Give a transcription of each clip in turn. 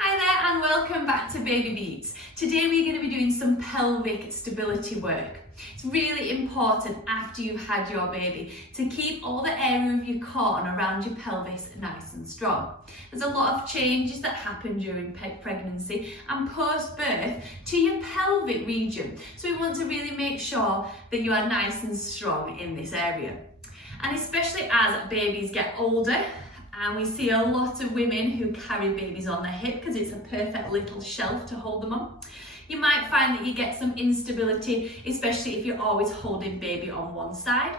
Hi there and welcome back to Baby Beats. Today we're going to be doing some pelvic stability work. It's really important after you've had your baby to keep all the area of your core and around your pelvis nice and strong. There's a lot of changes that happen during pregnancy and post-birth to your pelvic region. So we want to really make sure that you are nice and strong in this area. And especially as babies get older, and we see a lot of women who carry babies on their hip because it's a perfect little shelf to hold them on. You might find that you get some instability, especially if you're always holding baby on one side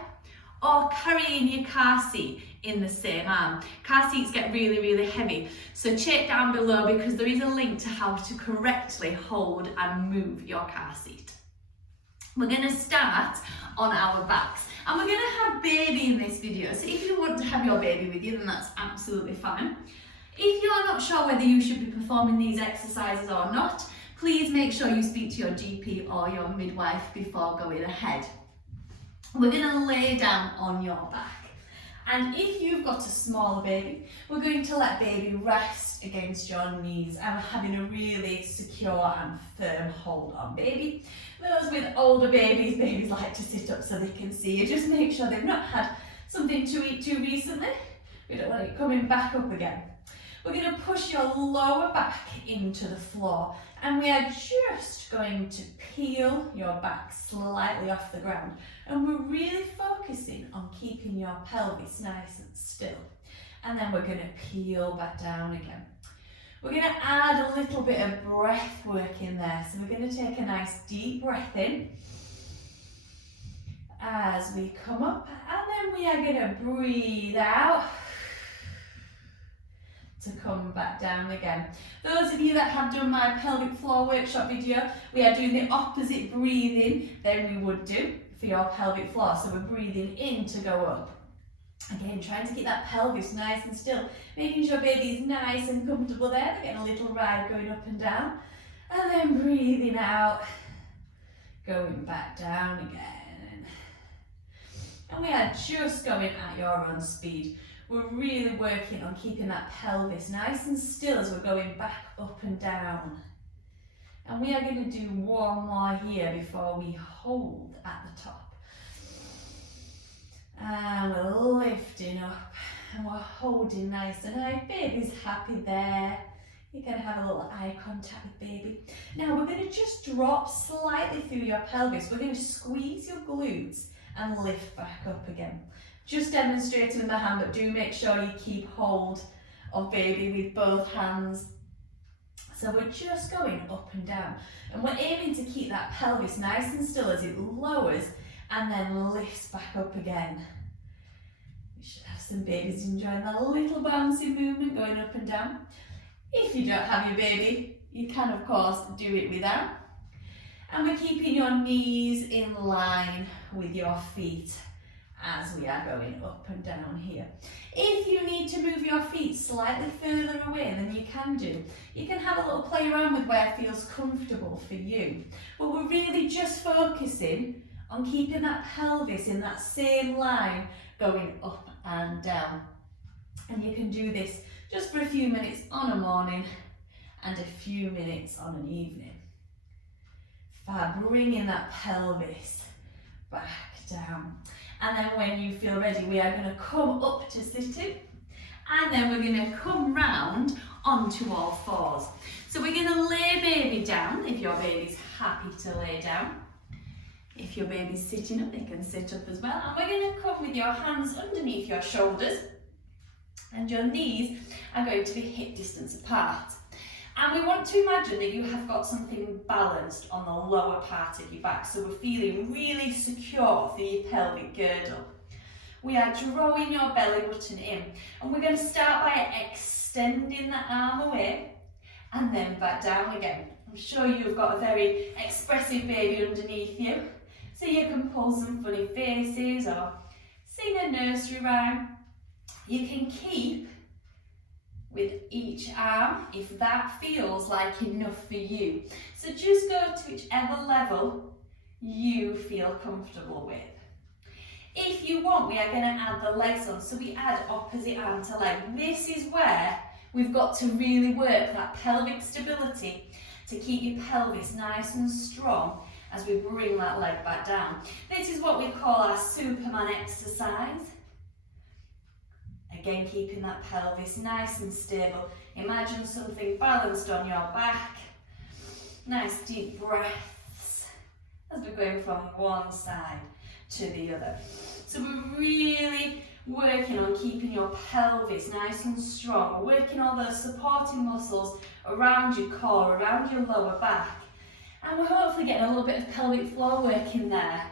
or carrying your car seat in the same arm. Car seats get really heavy, so check down below because there is a link to how to correctly hold and move your car seat. We're going to start on our backs and we're going to have baby in this video, so if you want to have your baby with you then that's absolutely fine. If you're not sure whether you should be performing these exercises or not, please make sure you speak to your GP or your midwife before going ahead. We're going to lay down on your back, and if you've got a smaller baby, we're going to let baby rest against your knees and having a really secure and firm hold on baby. Those with older babies, babies like to sit up so they can see you. Just make sure they've not had something to eat too recently. We don't want it coming back up again. We're going to push your lower back into the floor, and we are just going to peel your back slightly off the ground, and we're really focusing on keeping your pelvis nice and still. And then we're going to peel back down again. We're going to add a little bit of breath work in there, so we're going to take a nice deep breath in as we come up, and then we are going to breathe out to come back down again. Those of you that have done my pelvic floor workshop video, we are doing the opposite breathing than we would do for your pelvic floor. So we're breathing in to go up. Again, trying to keep that pelvis nice and still, making sure baby is nice and comfortable there. They're getting a little ride going up and down. And then breathing out, going back down again. And we are just going at your own speed. We're really working on keeping that pelvis nice and still as we're going back up and down. And we are going to do one more here before we hold at the top. And we're lifting up and we're holding nice and high. Baby's happy there. You're going to have a little eye contact with baby. Now we're going to just drop slightly through your pelvis. We're going to squeeze your glutes and lift back up again. Just demonstrating with my hand, but do make sure you keep hold of baby with both hands. So we're just going up and down, and we're aiming to keep that pelvis nice and still as it lowers and then lifts back up again. We should have some babies enjoying that little bouncy movement going up and down. If you don't have your baby, you can of course do it without. And we're keeping your knees in line with your feet as we are going up and down here. If you need to move your feet slightly further away, then you can do. You can have a little play around with where it feels comfortable for you. But we're really just focusing on keeping that pelvis in that same line going up and down. And you can do this just for a few minutes on a morning and a few minutes on an evening. Bringing that pelvis back down. And then when you feel ready, we are going to come up to sitting, and then we're going to come round onto all fours. So we're going to lay baby down if your baby's happy to lay down. If your baby's sitting up, they can sit up as well. And we're going to come with your hands underneath your shoulders, and your knees are going to be hip distance apart. And we want to imagine that you have got something balanced on the lower part of your back, so we're feeling really secure through your pelvic girdle. We are drawing your belly button in, and we're going to start by extending the arm away and then back down again. I'm sure you've got a very expressive baby underneath you, so you can pull some funny faces or sing a nursery rhyme. You can keep with each arm if that feels like enough for you. So just go to whichever level you feel comfortable with. If you want, we are going to add the legs on, so we add opposite arm to leg. This is where We've got to really work that pelvic stability to keep your pelvis nice and strong as we bring that leg back down. This is what we call our Superman exercise. Again, keeping that pelvis nice and stable. Imagine something balanced on your back. Nice deep breaths as we're going from one side to the other. So we're really working on keeping your pelvis nice and strong. We're working all those supporting muscles around your core, around your lower back. And we're hopefully getting a little bit of pelvic floor work in there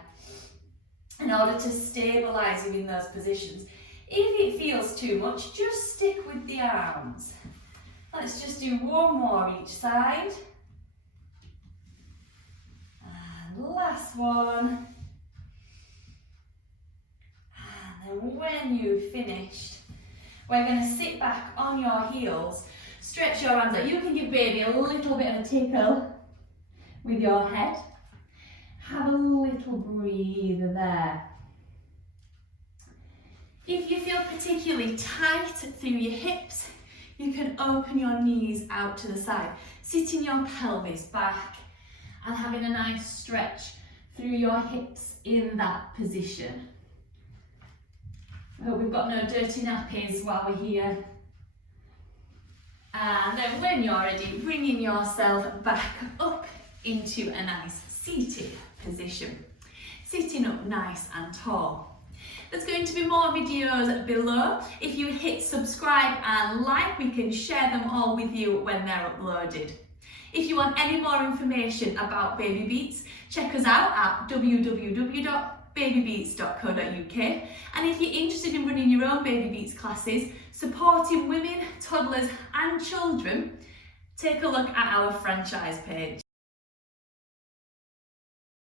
in order to stabilise you in those positions. If it feels too much, just stick with the arms. Let's just do one more each side. And last one. And then when you've finished, we're going to sit back on your heels, stretch your arms out. You can give baby a little bit of a tickle with your head. Have a little breather there. If you feel particularly tight through your hips, you can open your knees out to the side, sitting your pelvis back and having a nice stretch through your hips in that position. I hope we've got no dirty nappies while we're here. And then when you're ready, bringing yourself back up into a nice seated position. Sitting up nice and tall. There's going to be more videos below. If you hit subscribe and like, we can share them all with you when they're uploaded. If you want any more information about Baby Beats, check us out at www.babybeats.co.uk. And if you're interested in running your own Baby Beats classes, supporting women, toddlers and children, take a look at our franchise page.